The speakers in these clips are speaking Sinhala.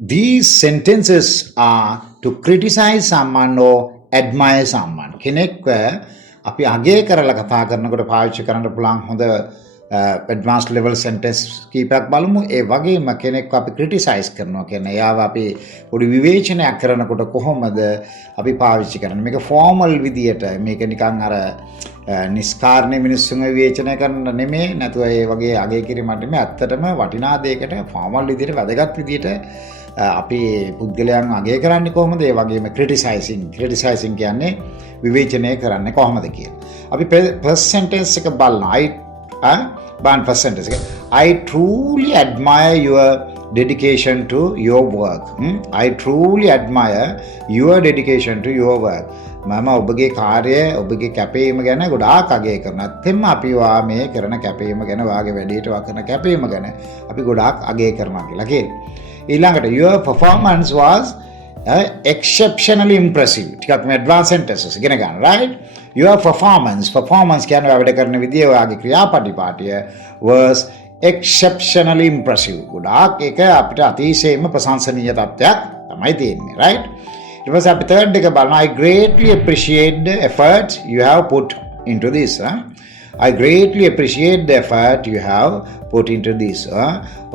these sentences are to criticize someone or admire someone. කෙනෙක්ව අපි අගය කරලා කතා කරනකොට පාවිච්චි කරන්න පුළුවන් හොඳ advanced level sentence කීපයක් බලමු. ඒ වගේම කෙනෙක්ව අපි criticize කරනවා කියන්නේ එයාව අපි පොඩි විවේචනයක් කරනකොට කොහොමද අපි පාවිච්චි කරන්නේ? මේක formal විදියට මේක නිකන් අර නිස්කාරණේ මිනිස්සුන්ව විවේචනය කරන නෙමෙයි, නැතුව ඒ වගේ අගය කිරීමක් නෙමෙයි. ඇත්තටම වටිනා දෙයකට formal විදියට වැදගත් විදියට අපි පුද්ගලයන් අගය කරන්නේ කොහොමද? ඒ වගේම criticizing කියන්නේ විවේචනය කරන්නේ කොහොමද කියලා. අපි first sentence එක බලනවා. first sentence එක. I truly admire your dedication to your work. I truly admire your dedication to your work. මම ඔබගේ කාර්යය, ඔබගේ කැපවීම ගැන ගොඩාක් අගය කරනවා. ඇත්තෙන්ම අපි මේ කරන කැපවීම ගැන, වාගේ වැඩේට කරන කැපවීම ගැන අපි ගොඩාක් අගය කරනවා කියලා කියනවා. ඊළඟට your performance was exceptionally impressive. ටිකක් මේ advanced sentences ඉගෙන ගන්න, right? Your performance කියන්නේ වැඩ කරන විදිය, ඔයාගේ ක්‍රියාපටිපාටිය was exceptionally impressive. ගොඩාක් ඒක අපිට අතිශයින්ම ප්‍රශංසනීය තත්ත්වයක් තමයි තියෙන්නේ, right? ඊට පස්සේ අපි third එක බලනවා. I greatly appreciate the effort you have put into this. I greatly appreciate the effort you have put into this.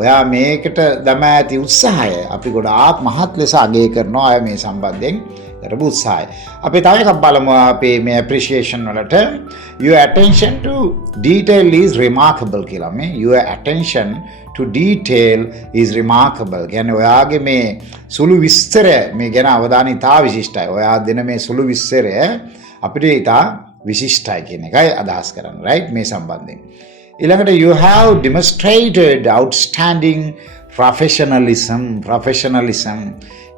ඔයා මේකට දමා ඇති උත්සාහය අපි ගොඩාක් මහත් ලෙස අගය කරනවා අය මේ සම්බන්ධයෙන් කරපු උත්සාහය. අපි තව එකක් බලමු අපි මේ appreciation වලට. Your attention to detail is remarkable කියලා. මේ your attention to detail is remarkable. කියන්නේ ඔයාගේ මේ සුළු විස්තරය මේ ගැන අවධානය ඉතා විශිෂ්ටයි. ඔයා දෙන මේ සුළු විස්තරය අපිට ඉතා විශිෂ්ටයි කියන එකයි අදහස් කරන්නේ, right? මේ සම්බන්ධයෙන්. ඊළඟට you have demonstrated outstanding professionalism.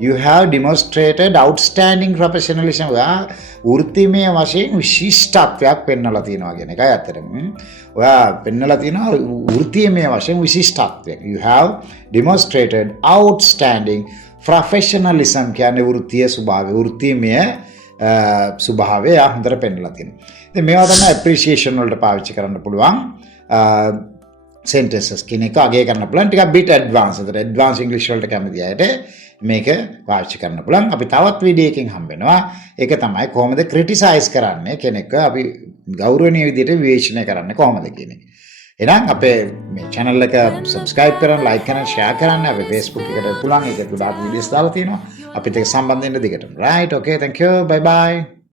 You have demonstrated outstanding professionalism. ඔයා වෘත්තිමය වශයෙන් විශිෂ්ටත්වයක් පෙන්වලා තියෙනවා කියන එකයි අතරම. ඔයා පෙන්වලා තියෙනවා වෘත්තිමය වශයෙන් විශිෂ්ටත්වයක්. You have demonstrated outstanding professionalism කියන්නේ වෘත්තීය ස්වභාවය, වෘත්තිමය ස්වභාවය හොඳට පෙන්වලා තියෙනවා. ඉතින් මේවා තමයි appreciation වලට පාවිච්චි කරන්න පුළුවන් sentences කියන එක අගය කරන්න පුළුවන්. ටිකක් bit advanced. ඒතර advanced English වලට කැමති අයට මේක පාවිච්චි කරන්න පුළුවන්. අපි තවත් වීඩියෝ එකකින් හම්බ වෙනවා. ඒක තමයි කොහොමද criticize කරන්නේ කෙනෙක්ව අපි ගෞරවනීය විදිහට විවේචනය කරන්නේ කොහොමද කියන එක. එහෙනම් අපේ මේ channel එක subscribe කරන්න, like කරන්න, share කරන්න. අපේ Facebook එකට පුළුවන්. ඒක ගොඩාක් වීඩියෝස් දාලා තියෙනවා. අපිත් එක්ක සම්බන්ධ වෙන්න දිගටම. Right? Okay, thank you. Bye bye.